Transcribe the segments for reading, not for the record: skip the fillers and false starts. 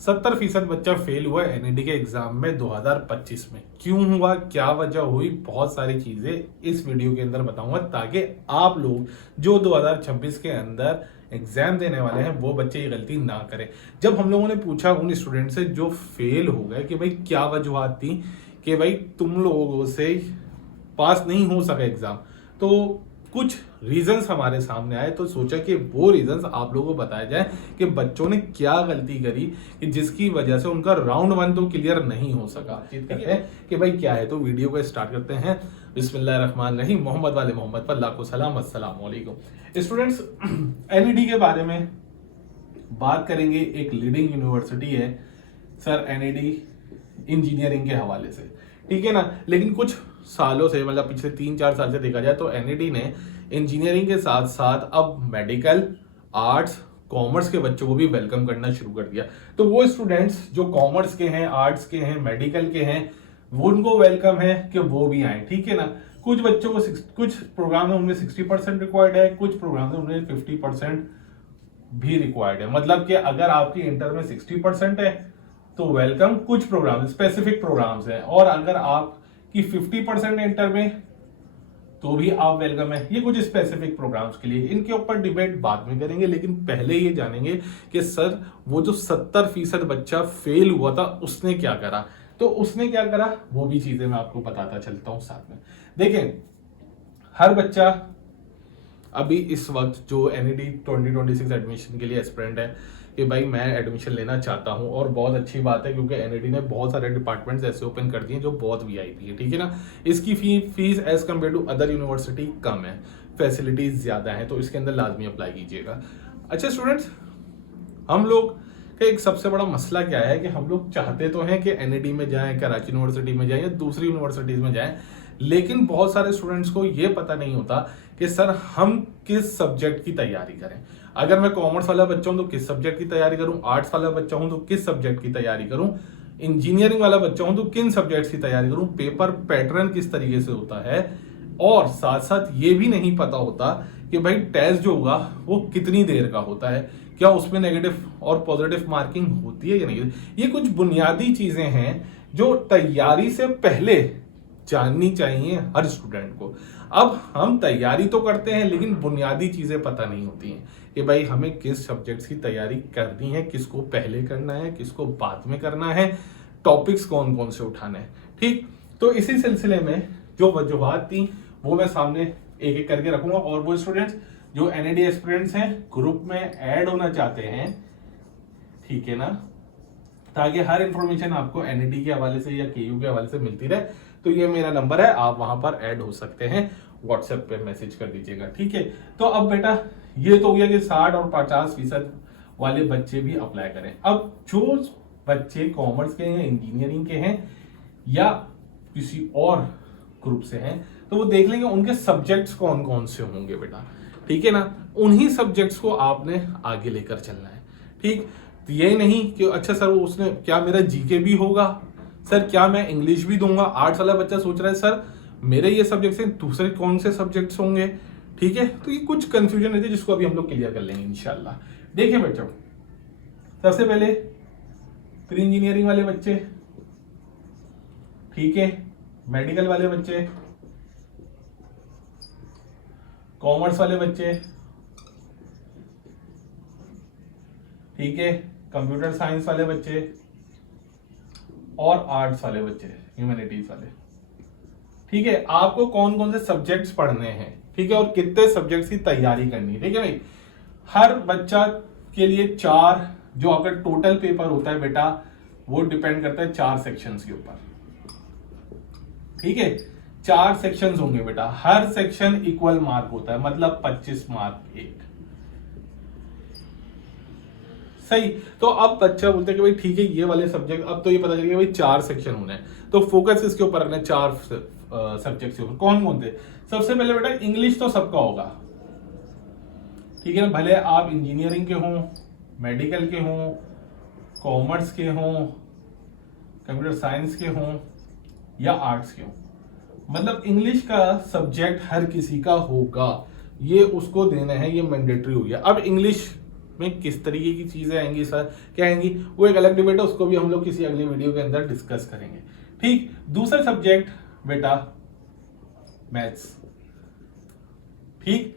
70% बच्चा फेल हुआ एनईडी के एग्जाम में 2025 में। क्यों हुआ, क्या वजह हुई, बहुत सारी चीजें इस वीडियो के अंदर बताऊंगा ताकि आप लोग जो 2026 के अंदर एग्जाम देने वाले हैं वो बच्चे ये गलती ना करें। जब हम लोगों ने पूछा उन स्टूडेंट से जो फेल हो गए कि भाई क्या वजूहत थी कि भाई तुम लोगों से पास नहीं हो सका एग्जाम, तो कुछ रीजंस हमारे सामने आए, तो सोचा कि वो रीजंस आप लोगों को बताया जाए कि बच्चों ने क्या गलती करी कि जिसकी वजह से उनका राउंड 1 तो क्लियर नहीं हो सका। बातचीत करते हैं कि भाई क्या है, तो वीडियो को स्टार्ट करते हैं। बिस्मिल्लाहिर्रहमानिर्रहीम। मोहम्मद वाले मोहम्मद पर लाखों सलाम। अस्सलाम वालेकुम स्टूडेंट्स। एनईडी के बारे में बात करेंगे। एक लीडिंग यूनिवर्सिटी है सर एनईडी इंजीनियरिंग के हवाले से, ठीक है ना। लेकिन कुछ सालों से, मतलब पिछले 3-4 साल से देखा जाए तो एनईडी ने इंजीनियरिंग के साथ साथ अब मेडिकल, आर्ट्स, कॉमर्स के बच्चों को भी वेलकम करना शुरू कर दिया। तो वो स्टूडेंट्स जो कॉमर्स के हैं, आर्ट्स के हैं, मेडिकल के हैं, वो उनको वेलकम है कि वो भी आए, ठीक है ना। कुछ बच्चों को कुछ प्रोग्राम में उनमें 60% रिक्वायर्ड है, कुछ प्रोग्राम में उन्हें 50% भी रिक्वायर्ड है। मतलब कि अगर आपकी इंटर में 60% है तो वेलकम, कुछ प्रोग्राम स्पेसिफिक प्रोग्राम्स हैं, और अगर आपकी 50% इंटर में तो भी आप वेलकम है। ये कुछ स्पेसिफिक प्रोग्राम्स के लिए, इनके ऊपर डिबेट बाद में करेंगे, लेकिन पहले ये जानेंगे कि सर वो जो 70% बच्चा फेल हुआ था उसने क्या करा। तो उसने क्या करा वो भी चीजें मैं आपको बताता चलता हूं साथ में। देखें, हर बच्चा अभी इस वक्त जो एनईडी 2026 एडमिशन के लिए एस्पिरेंट है कि भाई मैं एडमिशन लेना चाहता हूं, और बहुत अच्छी बात है क्योंकि एनईडी ने बहुत सारे डिपार्टमेंट्स ऐसे ओपन कर दिए जो बहुत वीआईपी है, ठीक है ना। इसकी fees as compare to other university कम है, फैसिलिटीज ज्यादा है, तो इसके अंदर लाजमी अप्लाई कीजिएगा। अच्छा स्टूडेंट्स, हम लोग का एक सबसे बड़ा मसला क्या है कि हम लोग चाहते तो हैं कि एनईडी में जाएं, कराची यूनिवर्सिटी में जाएं या दूसरी यूनिवर्सिटीज में जाएं, लेकिन बहुत सारे स्टूडेंट्स को ये पता नहीं होता कि सर हम किस सब्जेक्ट की तैयारी करें। अगर मैं कॉमर्स वाला बच्चा हूं तो किस सब्जेक्ट की तैयारी करूं, आर्ट्स वाला बच्चा हूं तो किस सब्जेक्ट की तैयारी करूं, इंजीनियरिंग वाला बच्चा हूं तो किन सब्जेक्ट्स की तैयारी करूं, पेपर पैटर्न किस तरीके से होता है, और साथ साथ ये भी नहीं पता होता कि भाई टेस्ट जो होगा वो कितनी देर का होता है, क्या उसमें नेगेटिव और पॉजिटिव मार्किंग होती है या नहीं। ये कुछ बुनियादी चीजें हैं जो तैयारी से पहले जाननी चाहिए हर स्टूडेंट को। अब हम तैयारी तो करते हैं लेकिन बुनियादी चीजें पता नहीं होती हैं कि भाई हमें किस सब्जेक्ट्स की तैयारी करनी है, किसको पहले करना है, किसको बाद में करना है, टॉपिक्स कौन कौन से उठाने हैं, ठीक। तो इसी सिलसिले में जो वजूहत थी वो मैं सामने एक एक करके रखूंगा, और वो स्टूडेंट्स जो एनईडी एस्पिरेंट्स हैं ग्रुप में ऐड होना चाहते हैं, ठीक है ना, ताकि हर इंफॉर्मेशन आपको एनईडी के हवाले से या केयू के हवाले से मिलती रहे, तो ये मेरा नंबर है, आप वहां पर ऐड हो सकते हैं, व्हाट्सएप पे मैसेज कर दीजिएगा, ठीक है। तो अब बेटा ये तो हो गया कि 60 और 50% वाले बच्चे भी अप्लाई करें। अब जो बच्चे कॉमर्स के हैं, इंजीनियरिंग के हैं या किसी और ग्रुप से हैं, तो वो देख लेंगे उनके सब्जेक्ट्स कौन कौन से होंगे बेटा, ठीक है ना। उन्हीं सब्जेक्ट्स को आपने आगे लेकर चलना है, ठीक। तो ये नहीं कि अच्छा सर वो उसने क्या मेरा जीके भी होगा, सर क्या मैं इंग्लिश भी दूंगा। आर्ट्स वाला बच्चा सोच रहा है सर मेरे ये सब्जेक्ट्स हैं, दूसरे कौन से सब्जेक्ट्स होंगे, ठीक है। तो ये कुछ कंफ्यूजन रहती है जिसको अभी हम लोग क्लियर कर लेंगे इंशाल्लाह। देखिए बच्चों, सबसे पहले प्री इंजीनियरिंग वाले बच्चे, ठीक है, मेडिकल वाले बच्चे, कॉमर्स वाले बच्चे, ठीक है, कंप्यूटर साइंस वाले बच्चे और आर्ट्स वाले बच्चे, ह्यूमैनिटीज वाले, ठीक है। आपको कौन कौन से सब्जेक्ट्स पढ़ने हैं, ठीक है, और कितने सब्जेक्ट्स की तैयारी करनी है, ठीक है भाई। हर बच्चा के लिए 4 जो आपका टोटल पेपर होता है बेटा वो डिपेंड करता है 4 सेक्शंस के ऊपर, ठीक है। 4 सेक्शंस होंगे बेटा, हर सेक्शन इक्वल मार्क होता है, मतलब 25 मार्क एक, सही। तो अब बच्चा बोलते हैं कि भाई ठीक है ये वाले सब्जेक्ट, अब तो ये पता चल गया भाई 4 सेक्शन होने हैं, तो फोकस इसके ऊपर रखना है 4 सब्जेक्ट के ऊपर। कौन कौन थे, सबसे पहले बेटा इंग्लिश तो सबका होगा, ठीक है ना, भले आप इंजीनियरिंग के हों, मेडिकल के हों, कॉमर्स के हों, कंप्यूटर साइंस के हों या आर्ट्स के हों, मतलब इंग्लिश का सब्जेक्ट हर किसी का होगा, ये उसको देना है, ये मैंडेटरी हो गया। अब इंग्लिश में किस तरीके की चीजें आएंगी सर, क्या आएंगी, वो एक अलग डिबेट है, उसको भी हम लोग किसी अगले वीडियो के अंदर डिस्कस करेंगे। ठीक, दूसरा सब्जेक्ट बेटा मैथ्स। ठीक,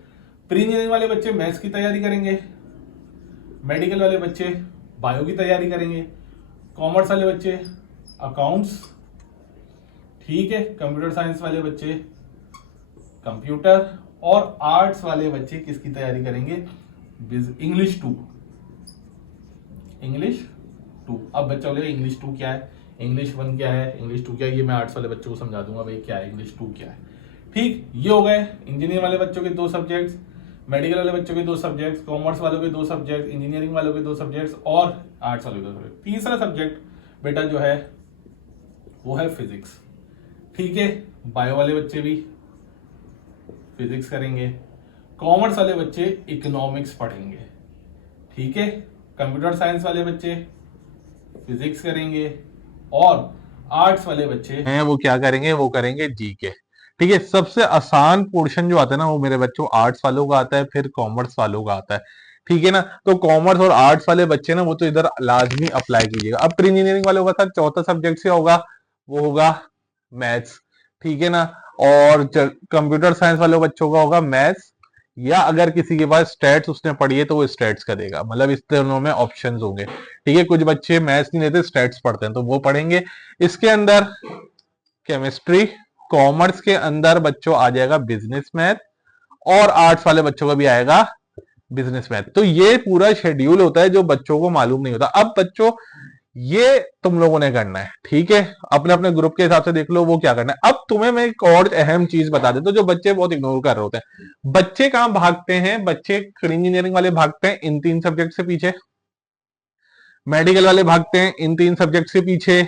प्री इंजीनियरिंग वाले बच्चे मैथ्स की तैयारी करेंगे, मेडिकल वाले बच्चे बायो की तैयारी करेंगे, कॉमर्स वाले बच्चे अकाउंट्स, ठीक है, कंप्यूटर साइंस वाले बच्चे कंप्यूटर, और आर्ट्स वाले बच्चे किसकी तैयारी करेंगे, इंग्लिश 2। इंग्लिश 2। अब बच्चा बोलेगा इंग्लिश 2 क्या है, इंग्लिश 1 क्या है, इंग्लिश 2 क्या है, ये मैं आर्ट्स वाले बच्चों को समझा दूंगा भाई क्या है इंग्लिश 2 क्या है। ठीक, ये हो गए इंजीनियर वाले बच्चों के 2 सब्जेक्ट्स, मेडिकल वाले बच्चों के 2 सब्जेक्ट्स, कॉमर्स वालों के 2 सब्जेक्ट, इंजीनियरिंग वालों के 2 सब्जेक्ट्स और आर्ट्स वालों के 2 सब्जेक्ट। तीसरा सब्जेक्ट बेटा जो है वो है फिजिक्स। ठीक है, बायो वाले बच्चे भी फिजिक्स करेंगे, कॉमर्स वाले बच्चे इकोनॉमिक्स पढ़ेंगे, ठीक है, कंप्यूटर साइंस वाले बच्चे फिजिक्स करेंगे और आर्ट्स वाले बच्चे हैं वो क्या करेंगे, वो करेंगे जीके। ठीक है, सबसे आसान पोर्शन जो आता है ना वो मेरे बच्चों आर्ट्स वालों का आता है, फिर कॉमर्स वालों का आता है। ठीक है ना, तो कॉमर्स और आर्ट्स वाले बच्चे ना वो तो इधर लाजमी अप्लाई कीजिएगा। अब प्री इंजीनियरिंग वालों का सर चौथा सब्जेक्ट से होगा, वो होगा मैथ्स। ठीक है ना, और कंप्यूटर साइंस वाले बच्चों का होगा मैथ्स, या अगर किसी के पास स्टैट्स उसने पढ़ी है तो वो स्टैट्स का देगा, मतलब इस दोनों में ऑप्शंस होंगे। ठीक है, कुछ बच्चे मैथ्स नहीं लेते स्टैट्स पढ़ते हैं तो वो पढ़ेंगे। इसके अंदर केमिस्ट्री, कॉमर्स के अंदर बच्चों आ जाएगा बिजनेस मैथ, और आर्ट्स वाले बच्चों का भी आएगा बिजनेस मैथ। तो ये पूरा शेड्यूल होता है जो बच्चों को मालूम नहीं होता। अब बच्चों ये तुम लोगों ने करना है, ठीक है, अपने अपने ग्रुप के हिसाब से देख लो वो क्या करना है। अब तुम्हें मैं एक और अहम चीज बता देता हूं जो बच्चे बहुत इग्नोर कर रहे होते हैं। बच्चे कहां भागते हैं, बच्चे इंजीनियरिंग वाले भागते हैं इन 3 सब्जेक्ट से पीछे, मेडिकल वाले भागते हैं इन 3 सब्जेक्ट से पीछे,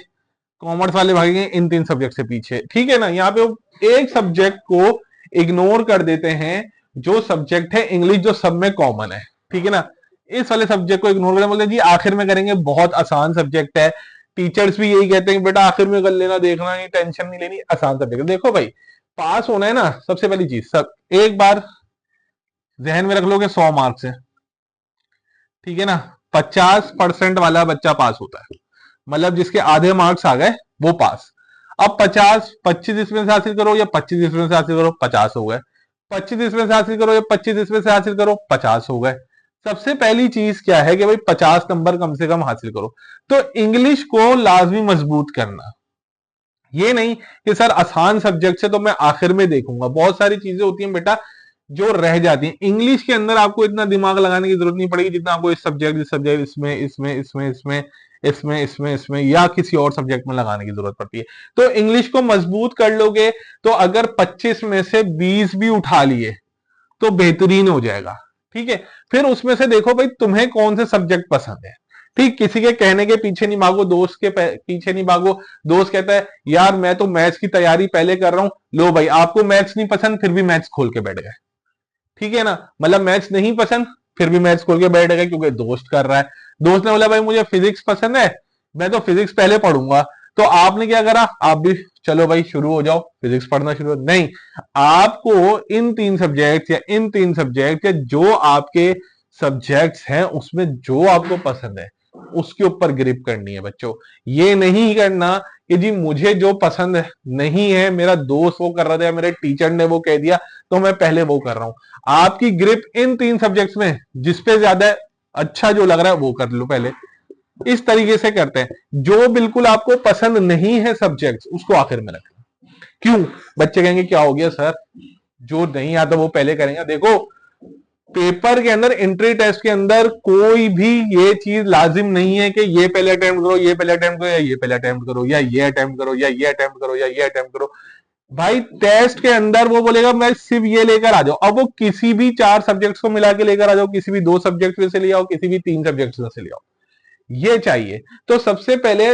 कॉमर्स वाले भागेंगे इन 3 सब्जेक्ट से पीछे। ठीक है ना, यहाँ पे वो एक सब्जेक्ट को इग्नोर कर देते हैं जो सब्जेक्ट है इंग्लिश, जो सब में कॉमन है। ठीक है ना, इस वाले सब्जेक्ट को इग्नोर करते, बोलते हैं जी आखिर में करेंगे, बहुत आसान सब्जेक्ट है। टीचर्स भी यही कहते हैं बेटा आखिर में कर लेना, देखना नहीं, टेंशन नहीं लेनी, आसान सब्जेक्ट है। देखो भाई, पास होना है ना, सबसे पहली चीज सब एक बार जहन में रख लो कि 100 मार्क्स है, ठीक है ना, 50% वाला बच्चा पास होता है, मतलब जिसके आधे मार्क्स आ गए वो पास। अब 25 इसमें से हासिल करो या 25 इसमें से हासिल करो, 50 हो गए। 25 इसमें से हासिल करो या 25 इसमें से हासिल करो, 50 हो गए। सबसे पहली चीज क्या है कि भाई 50 नंबर कम से कम हासिल करो। तो इंग्लिश को लाजमी मजबूत करना, ये नहीं कि सर आसान सब्जेक्ट से तो मैं आखिर में देखूंगा। बहुत सारी चीजें होती हैं बेटा जो रह जाती है। इंग्लिश के अंदर आपको इतना दिमाग लगाने की जरूरत नहीं पड़ेगी जितना आपको इस सब्जेक्ट इसमें या किसी और सब्जेक्ट में लगाने की जरूरत पड़ती है। तो इंग्लिश को मजबूत कर लोगे तो अगर 25 में से 20 भी उठा लिए तो बेहतरीन हो जाएगा। ठीक है, फिर उसमें से देखो भाई तुम्हें कौन से सब्जेक्ट पसंद है। ठीक, किसी के कहने के पीछे नहीं भागो, दोस्त के पीछे नहीं भागो। दोस्त कहता है यार मैं तो मैथ्स की तैयारी पहले कर रहा हूं, लो भाई आपको मैथ्स नहीं पसंद फिर भी मैथ्स खोल के बैठ गए। ठीक है ना, मतलब मैथ्स नहीं पसंद फिर भी मैथ्स खोल के बैठ गए क्योंकि दोस्त कर रहा है। दोस्त ने बोला भाई मुझे फिजिक्स पसंद है, मैं तो फिजिक्स पहले पढ़ूंगा, तो आपने क्या करा, आप भी चलो भाई शुरू हो जाओ फिजिक्स पढ़ना शुरू। नहीं, आपको इन 3 सब्जेक्ट या इन 3 सब्जेक्ट या जो आपके सब्जेक्ट्स हैं उसमें जो आपको पसंद है उसके ऊपर ग्रिप करनी है बच्चों। ये नहीं करना कि जी मुझे जो पसंद नहीं है, मेरा दोस्त वो कर रहा था या मेरे टीचर ने वो कह दिया तो मैं पहले वो कर रहा हूं। आपकी ग्रिप इन 3 सब्जेक्ट्स में जिसपे ज्यादा अच्छा जो लग रहा है वो कर लो पहले। इस तरीके से करते हैं। जो बिल्कुल आपको पसंद नहीं है सब्जेक्ट्स उसको आखिर में रखना। क्यों, बच्चे कहेंगे क्या हो गया सर, जो नहीं आता वो पहले करेंगे। देखो पेपर के अंदर, एंट्री टेस्ट के अंदर कोई भी ये चीज लाजिम नहीं है कि ये पहले अटेम्प्ट करो, ये पहले अटेम्प्ट करो, या ये पहले अटेम्प्ट करो, या ये अटेम्प्ट करो, या ये अटेम्प्ट करो, या ये अटेम्प्ट करो। भाई टेस्ट के अंदर वो बोलेगा मैं सिर्फ ये लेकर आ जाओ। अब वो किसी भी 4 सब्जेक्ट्स को मिला के लेकर आ जाओ, किसी भी 2 सब्जेक्ट में से ले आओ, किसी भी 3 सब्जेक्ट में से ले आओ, ये चाहिए। तो सबसे पहले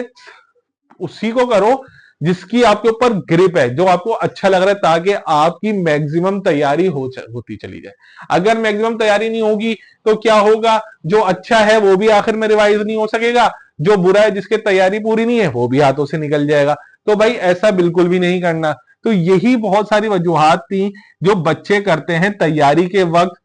उसी को करो जिसकी आपके ऊपर ग्रिप है, जो आपको अच्छा लग रहा है, ताकि आपकी मैक्सिमम तैयारी होती चली जाए। अगर मैक्सिमम तैयारी नहीं होगी तो क्या होगा, जो अच्छा है वो भी आखिर में रिवाइज नहीं हो सकेगा, जो बुरा है जिसके तैयारी पूरी नहीं है वो भी हाथों से निकल जाएगा। तो भाई ऐसा बिल्कुल भी नहीं करना। तो यही बहुत सारी वजूहात थी जो बच्चे करते हैं तैयारी के वक्त,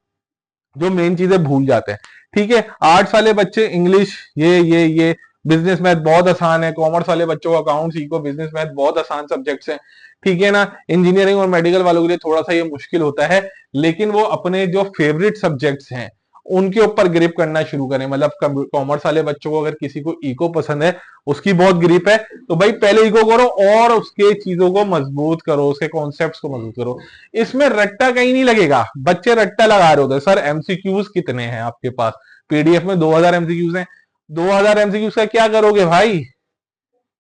जो मेन चीजें भूल जाते हैं। ठीक है, आर्ट्स वाले बच्चे इंग्लिश ये बिजनेस मैथ बहुत आसान है, कॉमर्स वाले बच्चों को अकाउंट सीखो, बिजनेस मैथ बहुत आसान सब्जेक्ट्स हैं, ठीक है ना। इंजीनियरिंग और मेडिकल वालों के लिए थोड़ा सा ये मुश्किल होता है, लेकिन वो अपने जो फेवरेट सब्जेक्ट्स हैं उनके ऊपर ग्रिप करना शुरू करें। मतलब कॉमर्स वाले बच्चों को अगर किसी को इको पसंद है, उसकी बहुत ग्रिप है, तो भाई पहले इको करो और उसके चीजों को मजबूत करो, उसके कॉन्सेप्ट्स को मजबूत करो। इसमें रट्टा कहीं नहीं लगेगा, बच्चे रट्टा लगा रहे होते हैं, सर एमसीक्यूज कितने हैं आपके पास, पीडीएफ में 2000 एमसीक्यूज हैं, 2000 एमसीक्यूज का क्या करोगे भाई,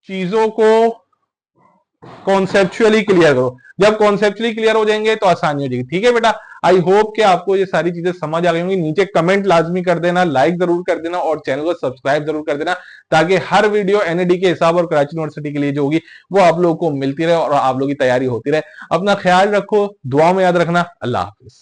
चीजों को कॉन्सेप्चुअली क्लियर करो। जब कॉन्सेप्चुअली क्लियर हो जाएंगे तो आसानी हो जाएगी। ठीक है बेटा, आई होप कि आपको ये सारी चीजें समझ आ गई होंगी। नीचे कमेंट लाजमी कर देना, लाइक जरूर कर देना और चैनल को सब्सक्राइब जरूर कर देना, ताकि हर वीडियो एनईडी के हिसाब और कराची यूनिवर्सिटी के लिए जो होगी वो आप लोगों को मिलती रहे और आप लोगों की तैयारी होती रहे। अपना ख्याल रखो, दुआ में याद रखना। अल्लाह हाफिज।